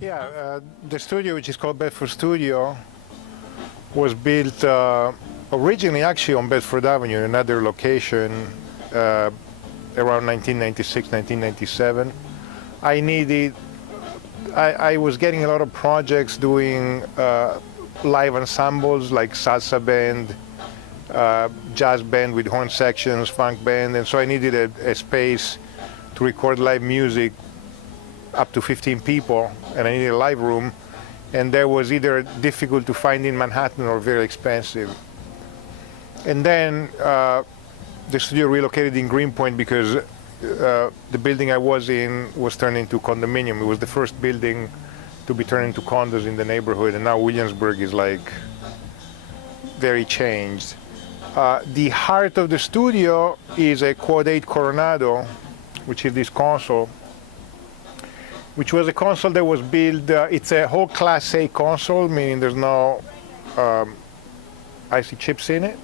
Yeah, the studio, which is called Bedford Studio, was built originally actually on Bedford Avenue, in another location, around 1996, 1997. I was getting a lot of projects doing live ensembles like salsa band, jazz band with horn sections, funk band, and so I needed a space to record live music up to 15 people, and I needed a live room, and that was either difficult to find in Manhattan or very expensive. And then the studio relocated in Greenpoint because the building I was in was turned into condominium. It was the first building to be turned into condos in the neighborhood, and now Williamsburg is like very changed. The heart of the studio is a Quad 8 Coronado, which is this console, which was a console that was built, it's a whole Class A console, meaning there's no IC chips in it.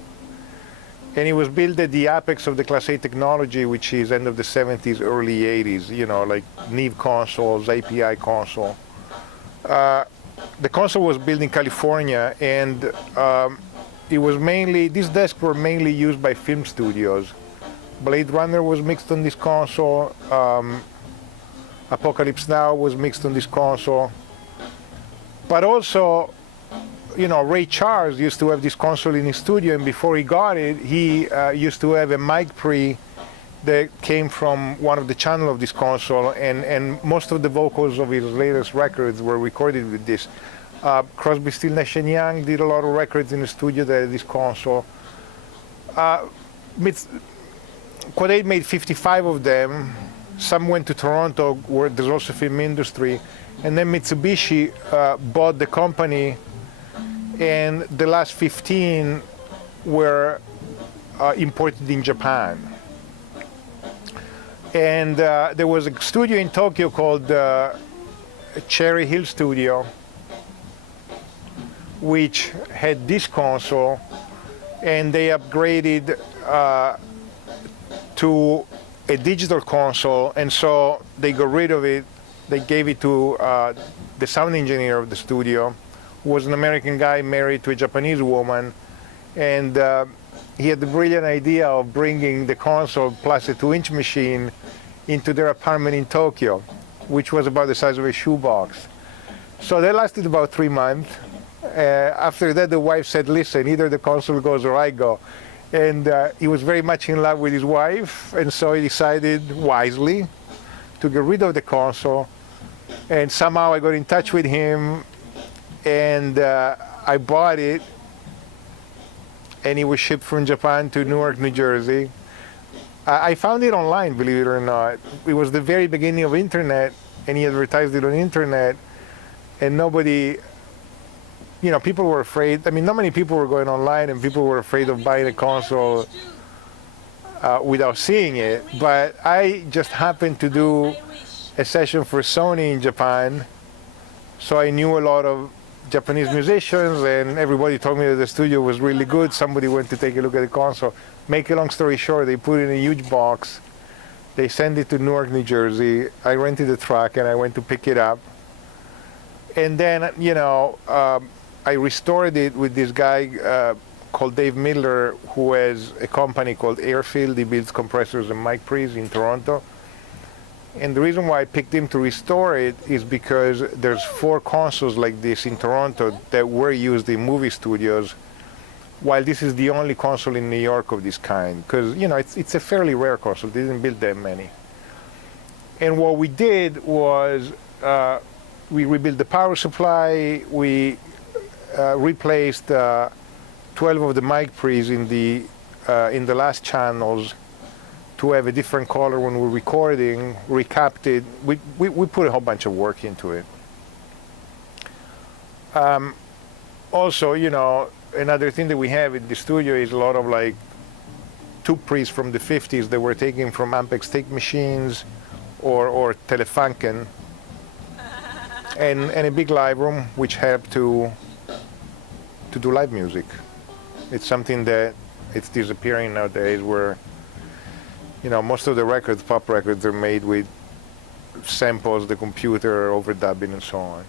And it was built at the apex of the Class A technology, which is end of the 70s, early 80s, you know, like Neve consoles, API console. The console was built in California, and it was mainly, these desks were mainly used by film studios. Blade Runner was mixed on this console. Apocalypse Now was mixed on this console. But also, you know, Ray Charles used to have this console in his studio, and before he got it, he used to have a mic pre that came from one of the channels of this console, and most of the vocals of his latest records were recorded with this. Crosby, Still, Nash & Young did a lot of records in the studio that had this console. Quad 8 made 55 of them. Some went to Toronto, where there's also film industry, and then Mitsubishi bought the company, and the last 15 were imported in Japan. And there was a studio in Tokyo called Cherry Hill Studio, which had this console, and they upgraded to a digital console, and so they got rid of it. They gave it to the sound engineer of the studio, who was an American guy married to a Japanese woman, and he had the brilliant idea of bringing the console plus a 2-inch machine into their apartment in Tokyo, which was about the size of a shoebox. So that lasted about 3 months. After that, the wife said, listen, either the console goes or I go. And he was very much in love with his wife, and so he decided wisely to get rid of the console. And somehow I got in touch with him, and I bought it, and it was shipped from Japan to Newark, New Jersey. I found it online, believe it or not. It was the very beginning of internet, and he advertised it on internet, and nobody, you know, people were afraid. I mean, not many people were going online, and people were afraid of buying a console without seeing it. But I just happened to do a session for Sony in Japan, so I knew a lot of Japanese musicians, and everybody told me that the studio was really good. Somebody went to take a look at the console. Make a long story short, they put it in a huge box. They sent it to Newark, New Jersey. I rented a truck, and I went to pick it up. And then, you know, I restored it with this guy called Dave Miller, who has a company called Airfield. He builds compressors and mic pre's in Toronto. And the reason why I picked him to restore it is because there's 4 consoles like this in Toronto that were used in movie studios, while this is the only console in New York of this kind. Because, you know, it's a fairly rare console. They didn't build that many. And what we did was we rebuilt the power supply. We replaced 12 of the mic pre's in the last channels to have a different color when we're recording, recapped it. We put a whole bunch of work into it. Also, you know, another thing that we have in the studio is a lot of like tube pre's from the 50s that were taken from Ampex tape machines or Telefunken, and a big live room which helped to do live music. It's something that it's disappearing nowadays, where You know, most of the records, pop records, are made with samples, the computer, overdubbing, and so on.